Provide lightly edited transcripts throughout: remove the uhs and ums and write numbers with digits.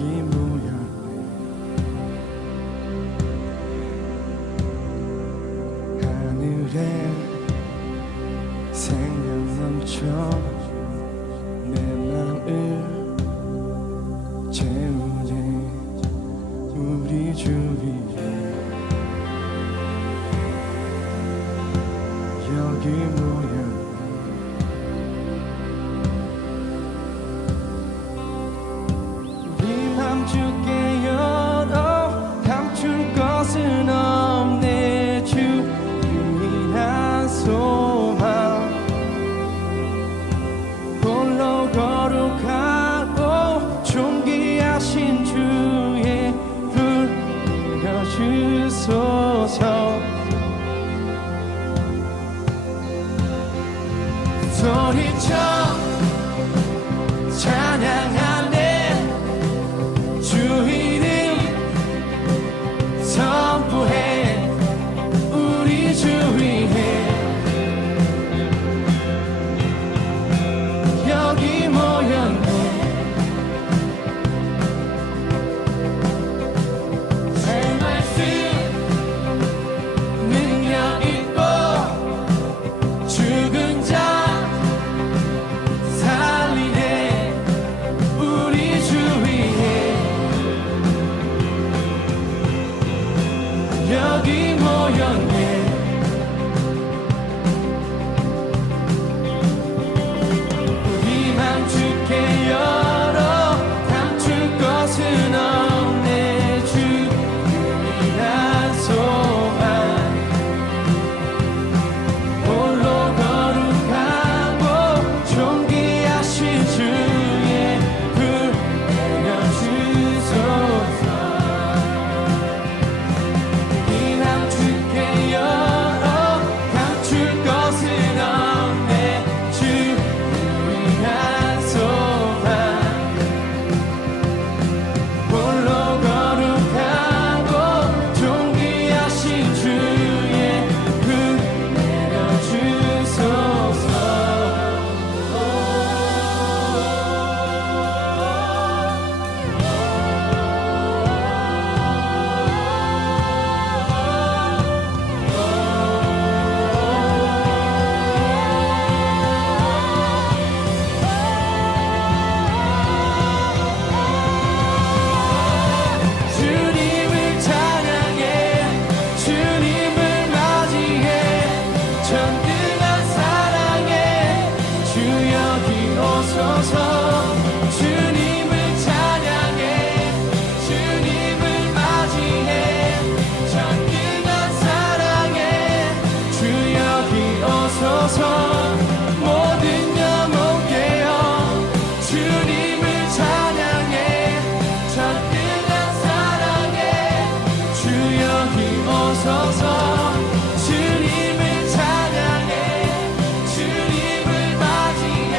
여기 모였네. 하늘에 생명 넘쳐 내 맘을 채우네. 우리 주위에 여기 모였네. 우리 맘 주께 열어 감출 것은 없네. 주 유일한 소망 홀로 거룩하고 존귀하신 주의 불 내려주소서. 소리쳐 찬양하네. 주 이름 선포해. 우리 주 위에 여기 모였네. 새 말씀 능력 있고 죽은 자 살리네. 우리 주 위에 여기 모였네. 우리 맘 주께 열어 감출 것은 없네. 주 유일한 소망 홀로 거룩하고 존귀하신 주의 불 내려주소서. 이 맘 주께 열어 감출 것은 없네. 주 유일한 소망 홀로 거룩하고 존귀하신 주의 불 내려주소서. 주님을 찬양해. 주님을 맞이해. 전능한 사랑에 주 여기 오소서. 주님을 찬양해. 주님을 맞이해. 전능한 사랑에 주 여기 오소서. 모든 영혼 깨어 주님을 찬양해. 전능한 사랑에 주 여기 오소서. 주님을 찬양해. 주님을 맞이해.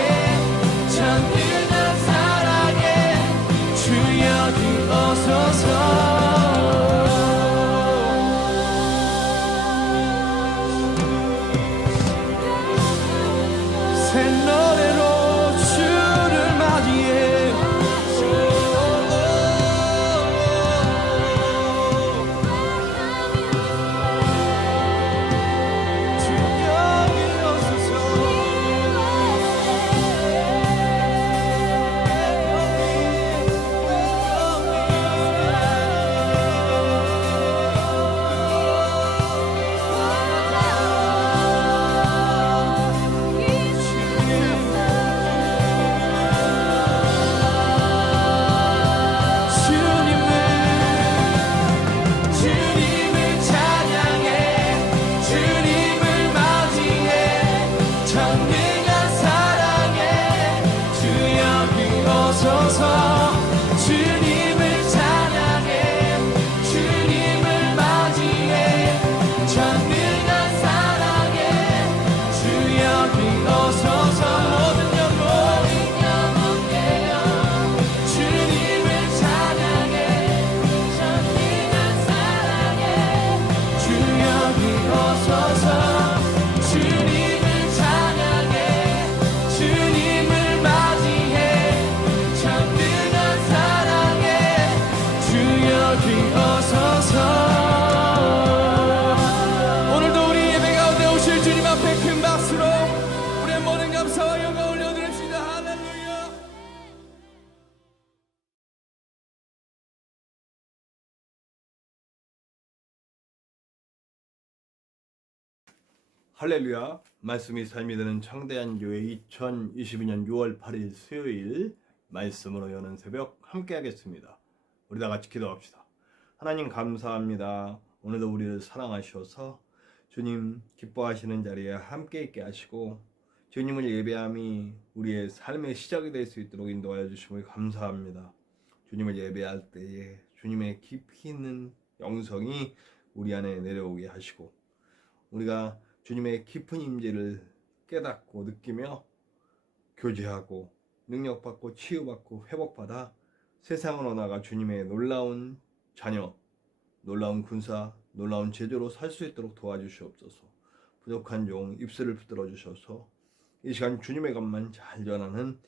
전능한 사랑에 주 여기 오소서. 할렐루야. 말씀이 삶이 되는 창대한 교회 2022년 6월 8일 수요일 말씀으로 여는 새벽 함께 하겠습니다. 우리 다 같이 기도합시다. 하나님 감사합니다. 오늘도 우리를 사랑하셔서 주님 기뻐하시는 자리에 함께 있게 하시고 주님을 예배함이 우리의 삶의 시작이 될 수 있도록 인도하여 주심을 감사합니다. 주님을 예배할 때에 주님의 깊이 있는 영성이 우리 안에 내려오게 하시고 우리가 주님의 깊은 임재를 깨닫고 느끼며 교제하고 능력받고 치유받고 회복받아 세상으로 나가 주님의 놀라운 자녀, 놀라운 군사, 놀라운 제자로 살 수 있도록 도와주시옵소서. 부족한 종 입술을 붙들어 주셔서 이 시간 주님의 것만 잘 전하는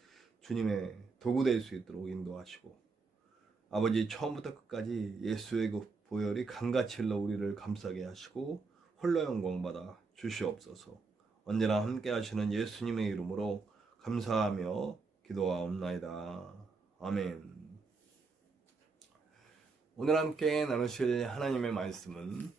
주님의 도구 될 수 있도록 인도하시고 아버지 처음부터 끝까지 예수의 그 보혈이 강같이 흘러 우리를 감싸게 하시고 홀로 영광받아 주시옵소서. 언제나 함께 하시는 예수님의 이름으로 감사하며 기도하옵나이다. 아멘. 오늘 함께 나누실 하나님의 말씀은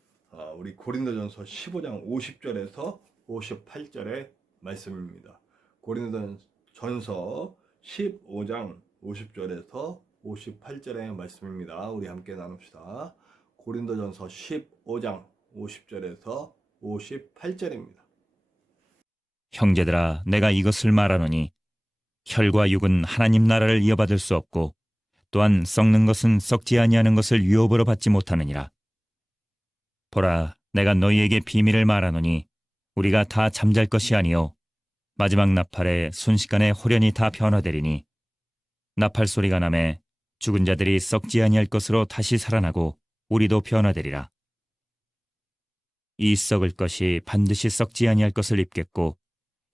우리 고린도전서 15장 50절에서 58절의 말씀입니다. 고린도전서 15장 50절에서 58절의 말씀입니다. 우리 함께 나눕시다. 고린도전서 15장 50절에서 58절입니다. 형제들아, 내가 이것을 말하노니 혈과 육은 하나님 나라를 이어받을 수 없고 또한 썩는 것은 썩지 아니하는 것을 유업으로 받지 못하느니라. 보라, 내가 너희에게 비밀을 말하노니 우리가 다 잠잘 것이 아니요 마지막 나팔에 순식간에 홀연히 다 변화되리니 나팔 소리가 나매 죽은 자들이 썩지 아니할 것으로 다시 살아나고 우리도 변화되리라. 이 썩을 것이 반드시 썩지 아니할 것을 입겠고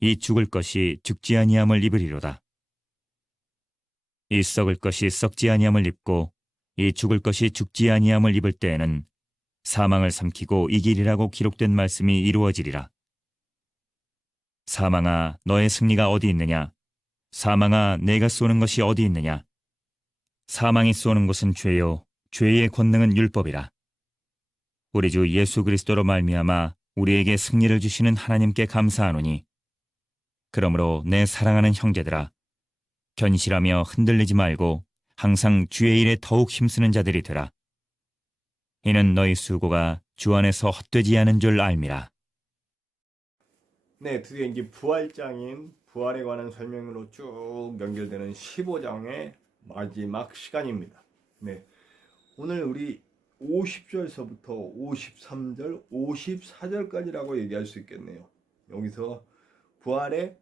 이 죽을 것이 죽지 아니함을 입으리로다. 이 썩을 것이 썩지 아니함을 입고 이 죽을 것이 죽지 아니함을 입을 때에는 사망을 삼키고 이기리라고 기록된 말씀이 이루어지리라. 사망아, 너의 승리가 어디 있느냐? 사망아, 내가 쏘는 것이 어디 있느냐? 사망이 쏘는 것은 죄요, 죄의 권능은 율법이라. 우리 주 예수 그리스도로 말미암아 우리에게 승리를 주시는 하나님께 감사하노니 그러므로 내 사랑하는 형제들아, 견실하며 흔들리지 말고 항상 주의 일에 더욱 힘쓰는 자들이 되라. 이는 너희 수고가 주 안에서 헛되지 않은 줄 알미라. 네, 드디어 이제 부활장인 부활에 관한 설명으로 쭉 연결되는 15장의 마지막 시간입니다. 네, 오늘 우리 50절서부터 53절, 54절까지라고 얘기할 수 있겠네요. 여기서 부활의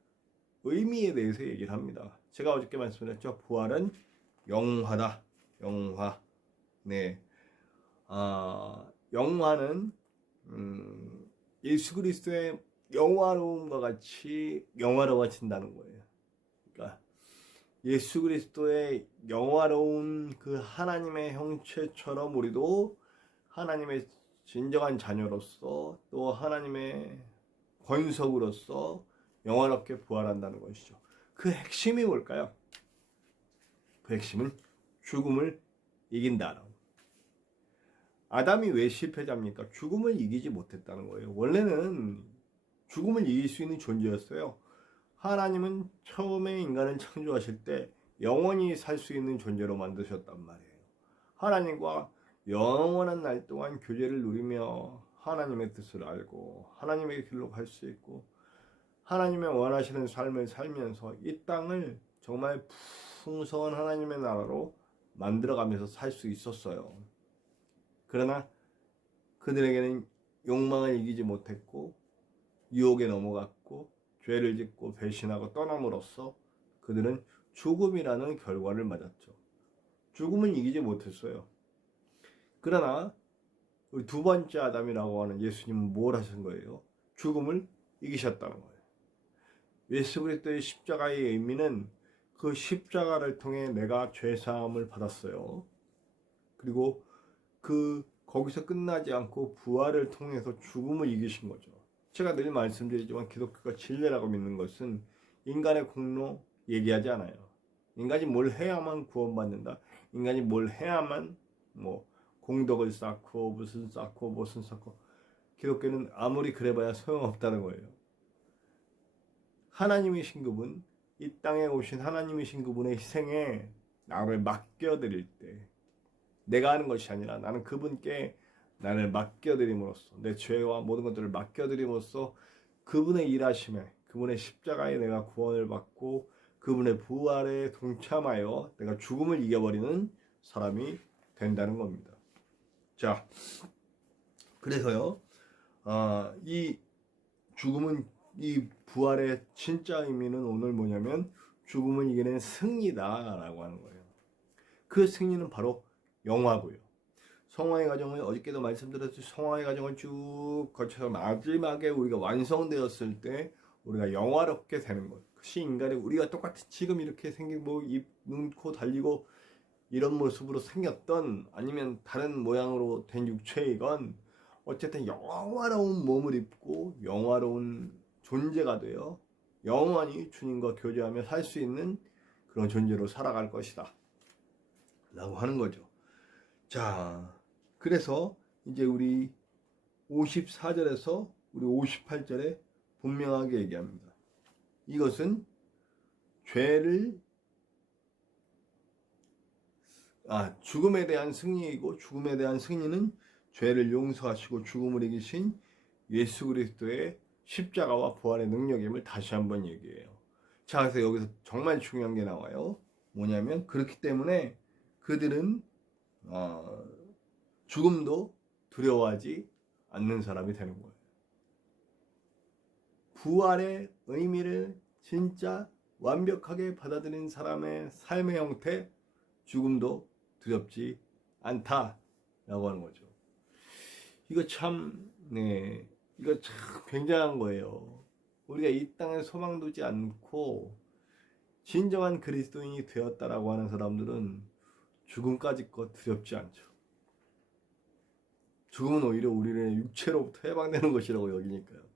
의미에 대해서 얘기를 합니다. 제가 어저께 말씀드렸죠. 부활은 영화다. 영화. 네. 영화는 예수 그리스도의 영화로움과 같이 영화로워진다는 거예요. 그러니까 예수 그리스도의 영화로운 그 하나님의 형체처럼 우리도 하나님의 진정한 자녀로서 또 하나님의 권속으로서 영화롭게 부활한다는 것이죠. 그 핵심이 뭘까요? 그 핵심은 죽음을 이긴다는. 아담이 왜 실패자입니까? 죽음을 이기지 못했다는 거예요. 원래는 죽음을 이길 수 있는 존재였어요. 하나님은 처음에 인간을 창조하실 때 영원히 살 수 있는 존재로 만드셨단 말이에요. 하나님과 영원한 날 동안 교제를 누리며 하나님의 뜻을 알고 하나님의 길로 갈 수 있고 하나님의 원하시는 삶을 살면서 이 땅을 정말 풍성한 하나님의 나라로 만들어가면서 살 수 있었어요. 그러나 그들에게는 욕망을 이기지 못했고 유혹에 넘어갔고 죄를 짓고 배신하고 떠남으로써 그들은 죽음이라는 결과를 맞았죠. 죽음은 이기지 못했어요. 그러나 우리 두 번째 아담이라고 하는 예수님은 뭘 하신 거예요? 죽음을 이기셨다는 거예요. 예수 그리스도의 십자가의 의미는 그 십자가를 통해 내가 죄사함을 받았어요. 그리고 거기서 끝나지 않고 부활을 통해서 죽음을 이기신 거죠. 제가 늘 말씀드리지만 기독교가 진리라고 믿는 것은 인간의 공로 얘기하지 않아요. 인간이 뭘 해야만 구원받는다. 인간이 뭘 해야만 공덕을 쌓고 무슨 쌓고 무슨 쌓고 기독교는 아무리 그래봐야 소용없다는 거예요. 하나님이신 그분, 이 땅에 오신 하나님이신 그분의 희생에 나를 맡겨드릴 때, 내가 하는 것이 아니라 나는 그분께 나를 맡겨드림으로써, 내 죄와 모든 것들을 맡겨드림으로써 그분의 일하심에, 그분의 십자가에 내가 구원을 받고 그분의 부활에 동참하여 내가 죽음을 이겨버리는 사람이 된다는 겁니다. 자, 그래서요, 이 죽음은, 이 부활의 진짜 의미는 오늘 뭐냐면 죽음을 이기는 승리다라고 하는 거예요. 그 승리는 바로 영화고요. 성화의 과정을 어저께도 말씀드렸듯이 성화의 과정을 쭉 거쳐서 마지막에 우리가 완성되었을 때 우리가 영화롭게 되는 것. 그것이 인간의, 우리가 똑같이 지금 이렇게 생기고 입, 눈, 코 달리고 이런 모습으로 생겼던, 아니면 다른 모양으로 된 육체이건 어쨌든 영화로운 몸을 입고 영화로운 존재가 되어 영원히 주님과 교제하며 살 수 있는 그런 존재로 살아갈 것이다 라고 하는 거죠. 자, 그래서 이제 우리 54절에서 우리 58절에 분명하게 얘기합니다. 이것은 죽음에 대한 승리이고, 죽음에 대한 승리는 죄를 용서하시고 죽음을 이기신 예수 그리스도의 십자가와 부활의 능력임을 다시 한번 얘기해요. 자, 그래서 여기서 정말 중요한 게 나와요. 뭐냐면, 그렇기 때문에 그들은 죽음도 두려워하지 않는 사람이 되는 거예요. 부활의 의미를 진짜 완벽하게 받아들인 사람의 삶의 형태, 죽음도 두렵지 않다라고 하는 거죠. 이거 참 굉장한 거예요. 우리가 이 땅에 소망 두지 않고 진정한 그리스도인이 되었다라고 하는 사람들은 죽음까지 것 두렵지 않죠. 죽음은 오히려 우리의 육체로부터 해방되는 것이라고 여기니까요.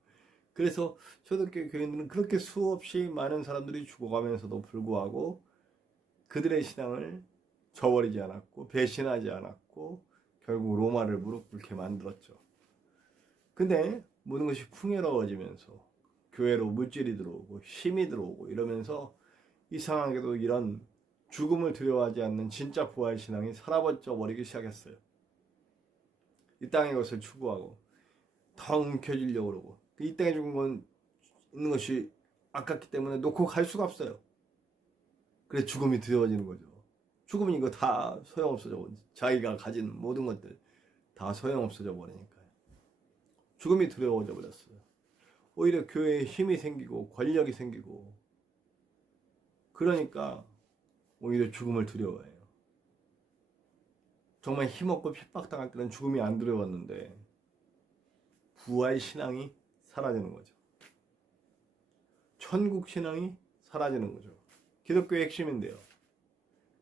그래서 초대교회 교인들은 그렇게 수없이 많은 사람들이 죽어가면서도 불구하고 그들의 신앙을 저버리지 않았고 배신하지 않았고 결국 로마를 무릎 꿇게 만들었죠. 근데 모든 것이 풍요로워지면서 교회로 물질이 들어오고 힘이 들어오고 이러면서 이상하게도 이런 죽음을 두려워하지 않는 진짜 부활 신앙이 사라져 버리기 시작했어요. 이 땅의 것을 추구하고 더 움켜쥐려고 그러고, 이 땅에 있는 것이 아깝기 때문에 놓고 갈 수가 없어요. 그래서 죽음이 두려워지는 거죠. 죽으면 이거 다 소용없어져 버리죠. 자기가 가진 모든 것들 다 소용없어져 버리니까요. 죽음이 두려워져 버렸어요. 오히려 교회에 힘이 생기고 권력이 생기고, 그러니까 오히려 죽음을 두려워해요. 정말 힘없고 핍박당할 때는 죽음이 안 두려웠는데 부활 신앙이 사라지는 거죠. 천국 신앙이 사라지는 거죠. 기독교의 핵심인데요.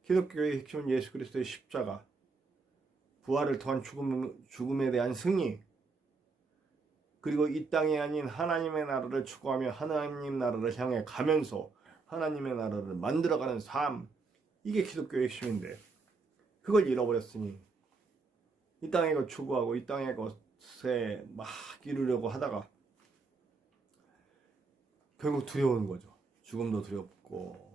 기독교의 핵심은 예수 그리스도의 십자가, 부활을 통한 죽음에 대한 승리, 그리고 이 땅이 아닌 하나님의 나라를 추구하며 하나님 나라를 향해 가면서 하나님의 나라를 만들어가는 삶, 이게 기독교의 핵심인데 그걸 잃어버렸으니 이 땅의 것 추구하고 이 땅의 것에 막 이루려고 하다가 결국 두려운 거죠. 죽음도 두렵고,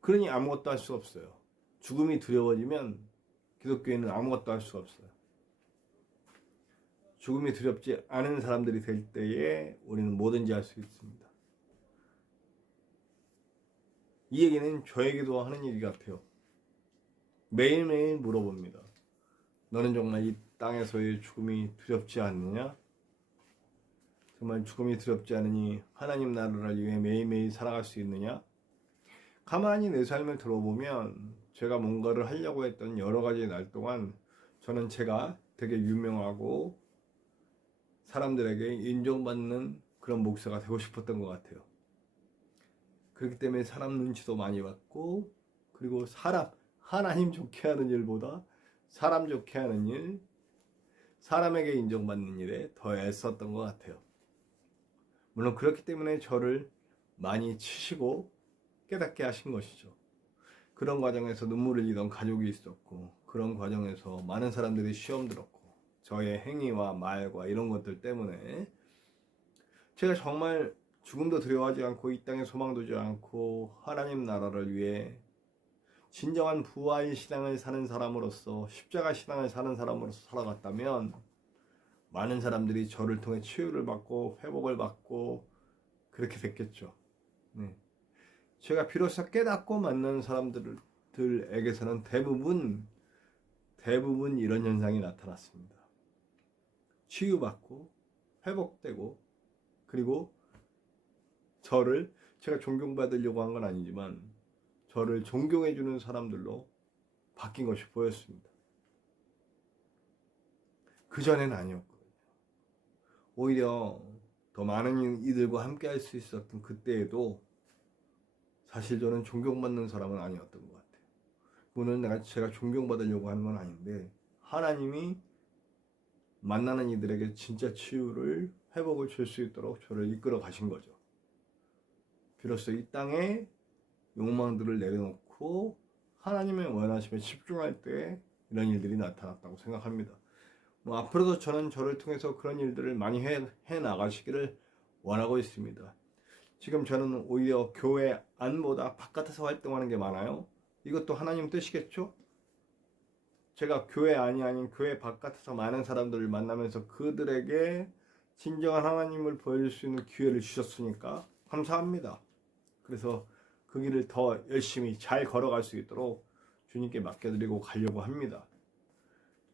그러니 아무것도 할 수 없어요. 죽음이 두려워지면 기독교인은 아무것도 할 수 없어요. 죽음이 두렵지 않은 사람들이 될 때에 우리는 뭐든지 할 수 있습니다. 이 얘기는 저에게도 하는 얘기 같아요. 매일매일 물어봅니다. 너는 정말 이 땅에서의 죽음이 두렵지 않느냐? 정말 죽음이 두렵지 않으니 하나님 나라를 위해 매일매일 살아갈 수 있느냐? 가만히 내 삶을 들어보면 제가 뭔가를 하려고 했던 여러 가지 날 동안 저는 제가 되게 유명하고 사람들에게 인정받는 그런 목사가 되고 싶었던 것 같아요. 그렇기 때문에 사람 눈치도 많이 받고, 그리고 하나님 좋게 하는 일보다 사람 좋게 하는 일, 사람에게 인정받는 일에 더 애썼던 것 같아요. 물론 그렇기 때문에 저를 많이 치시고 깨닫게 하신 것이죠. 그런 과정에서 눈물을 흘리던 가족이 있었고, 그런 과정에서 많은 사람들이 시험 들었고, 저의 행위와 말과 이런 것들 때문에 제가 정말 죽음도 두려워하지 않고 이 땅에 소망 두지 않고 하나님 나라를 위해 진정한 부활 신앙을 사는 사람으로서 십자가 신앙을 사는 사람으로서 살아갔다면 많은 사람들이 저를 통해 치유를 받고 회복을 받고 그렇게 됐겠죠. 네. 제가 비로소 깨닫고 만난 사람들에게서는 대부분 이런 현상이 나타났습니다. 치유받고 회복되고 그리고 저를 제가 존경받으려고 한 건 아니지만 저를 존경해주는 사람들로 바뀐 것이 보였습니다. 그전에는 아니었거든요. 오히려 더 많은 이들과 함께 할 수 있었던 그때에도 사실 저는 존경받는 사람은 아니었던 것 같아요. 오늘 제가 존경받으려고 하는 건 아닌데 하나님이 만나는 이들에게 진짜 치유를 회복을 줄 수 있도록 저를 이끌어 가신 거죠. 비로소 이 땅에 욕망들을 내려놓고 하나님의 원하심에 집중할 때 이런 일들이 나타났다고 생각합니다. 앞으로도 저는 저를 통해서 그런 일들을 많이 해 나가시기를 원하고 있습니다. 지금 저는 오히려 교회 안보다 바깥에서 활동하는 게 많아요. 이것도 하나님 뜻이겠죠? 제가 교회 안이 아닌 교회 바깥에서 많은 사람들을 만나면서 그들에게 진정한 하나님을 보여줄 수 있는 기회를 주셨으니까 감사합니다. 그래서 그 길을 더 열심히 잘 걸어갈 수 있도록 주님께 맡겨드리고 가려고 합니다.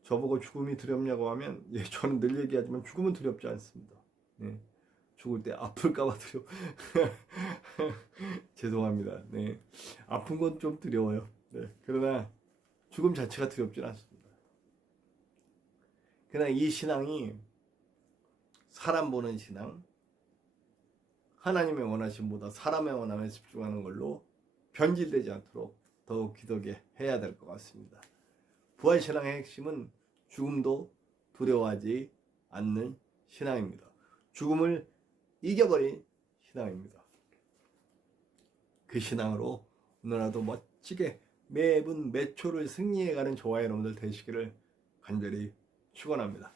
저보고 죽음이 두렵냐고 하면 저는 늘 얘기하지만 죽음은 두렵지 않습니다. 네. 죽을 때 아플까봐 두려워. 죄송합니다. 네. 아픈 건 좀 두려워요. 네. 그러나 죽음 자체가 두렵진 않습니다. 그러나 이 신앙이 사람 보는 신앙, 하나님의 원하심보다 사람의 원함에 집중하는 걸로 변질되지 않도록 더욱 기도하게 해야 될 것 같습니다. 부활신앙의 핵심은 죽음도 두려워하지 않는 신앙입니다. 죽음을 이겨버린 신앙입니다. 그 신앙으로 오늘라도 멋지게 매분 매초를 승리해가는 저와 여러분들 되시기를 간절히 축원합니다.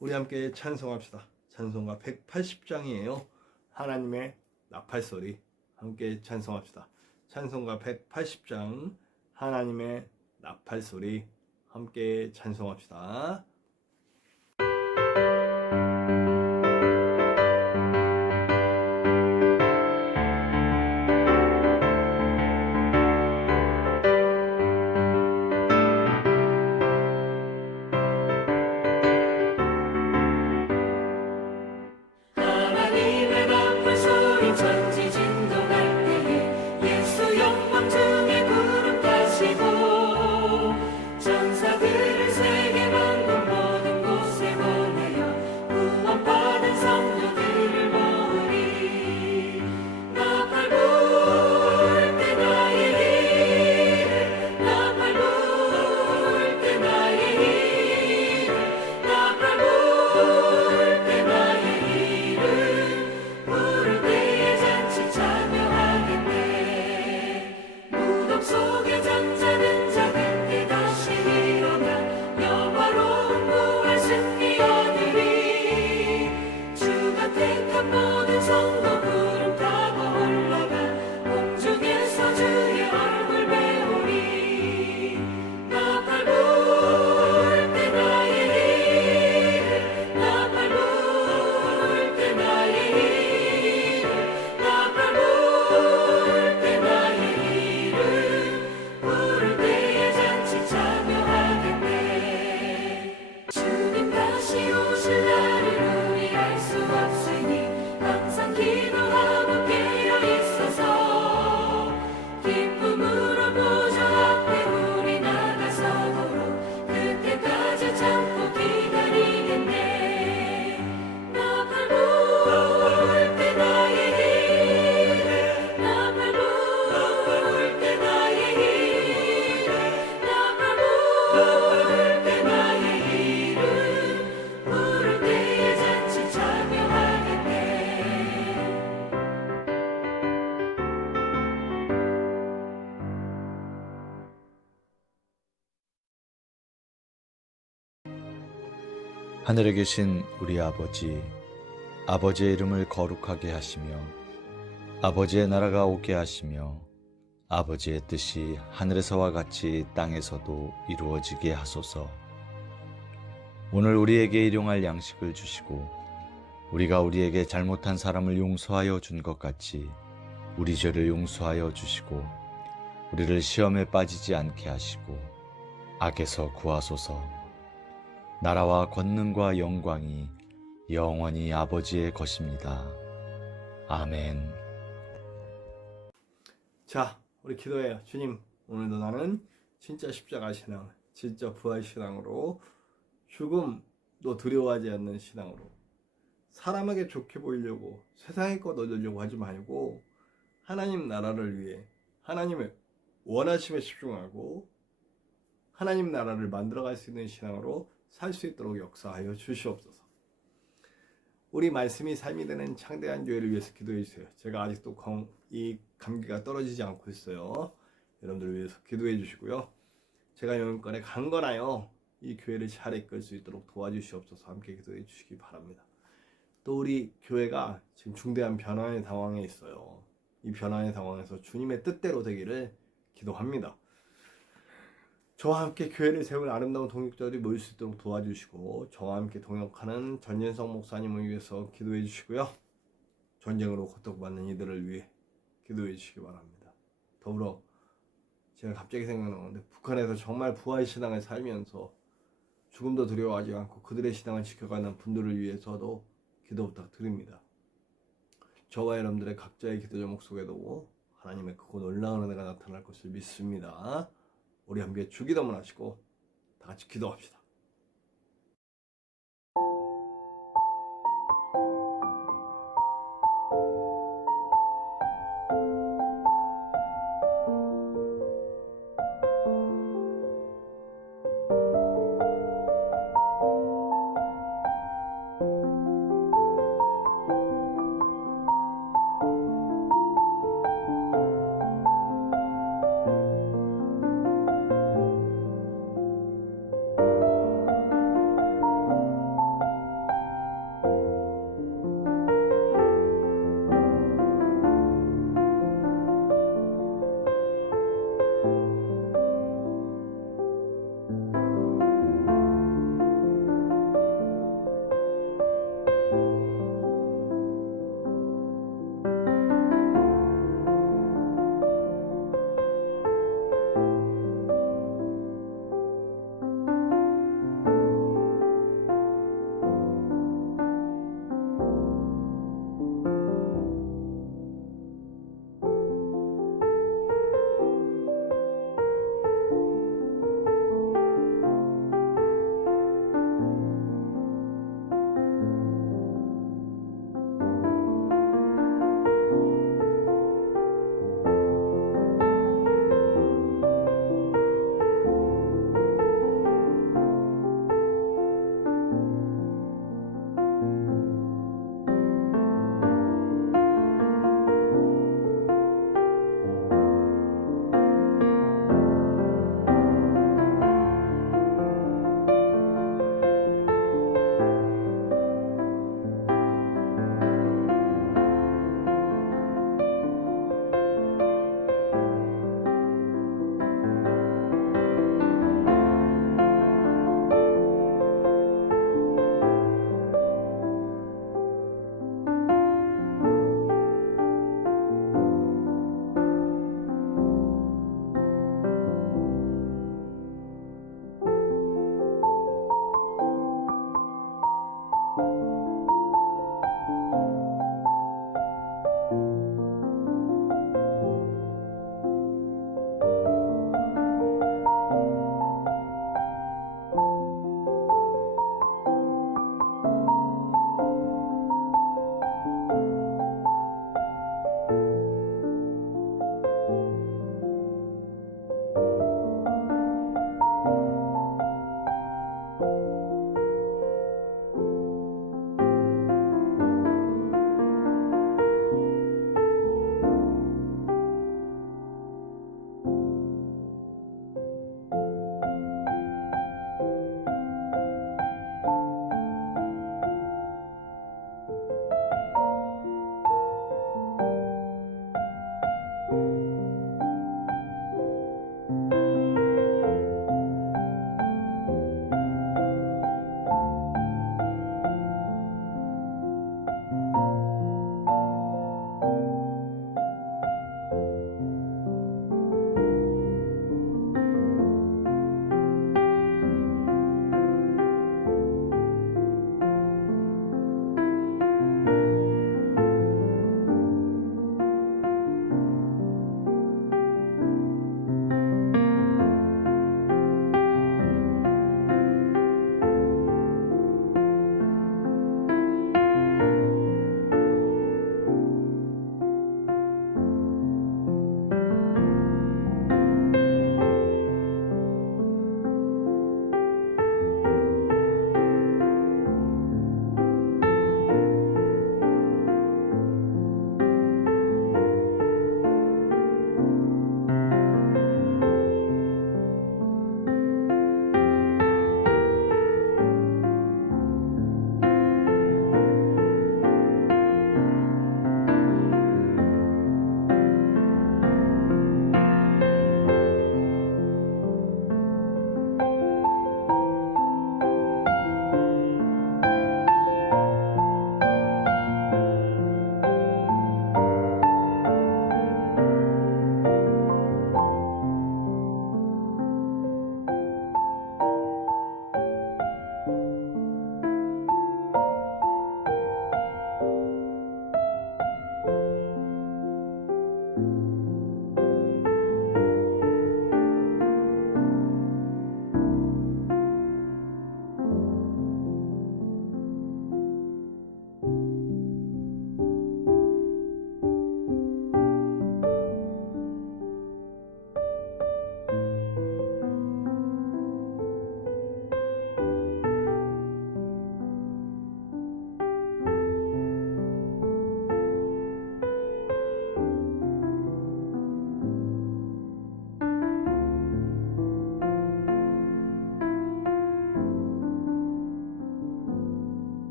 우리 함께 찬송합시다. 찬송가 180장이에요. 하나님의 나팔소리 함께 찬송합시다. 찬송가 180장 하나님의 나팔소리 함께 찬송합시다. 하나님의 나팔 소리 천지 진동할 때에 예수 영광 중에 구름 타시고 천사들을 세계 만국 하늘에 계신 우리 아버지, 아버지의 이름을 거룩하게 하시며 아버지의 나라가 오게 하시며 아버지의 뜻이 하늘에서와 같이 땅에서도 이루어지게 하소서. 오늘 우리에게 일용할 양식을 주시고 우리가 우리에게 잘못한 사람을 용서하여 준 것 같이 우리 죄를 용서하여 주시고 우리를 시험에 빠지지 않게 하시고 악에서 구하소서. 나라와 권능과 영광이 영원히 아버지의 것입니다. 아멘. 자, 우리 기도해요. 주님, 오늘도 나는 진짜 십자가 신앙, 진짜 부활 신앙으로 죽음도 두려워하지 않는 신앙으로 사람에게 좋게 보이려고 세상의 것 얻으려고 하지 말고 하나님 나라를 위해 하나님의 원하심에 집중하고 하나님 나라를 만들어갈 수 있는 신앙으로 살 수 있도록 역사하여 주시옵소서. 우리 말씀이 삶이 되는 창대한 교회를 위해서 기도해 주세요. 제가 아직도 이 감기가 떨어지지 않고 있어요. 여러분들을 위해서 기도해 주시고요. 제가 영권에 강건하여 이 교회를 잘 이끌 수 있도록 도와주시옵소서. 함께 기도해 주시기 바랍니다. 또 우리 교회가 지금 중대한 변화의 상황에 있어요. 이 변화의 상황에서 주님의 뜻대로 되기를 기도합니다. 저와 함께 교회를 세울 아름다운 동역자들이 모일 수 있도록 도와주시고 저와 함께 동역하는 전진성 목사님을 위해서 기도해 주시고요. 전쟁으로 고통받는 이들을 위해 기도해 주시기 바랍니다. 더불어 제가 갑자기 생각나는데 북한에서 정말 부활 신앙을 살면서 죽음도 두려워하지 않고 그들의 신앙을 지켜가는 분들을 위해서도 기도 부탁드립니다. 저와 여러분들의 각자의 기도 제목 속에도 하나님의 크고 놀라운 은혜가 나타날 것을 믿습니다. 우리 함께 주기도문 하시고 다 같이 기도합시다.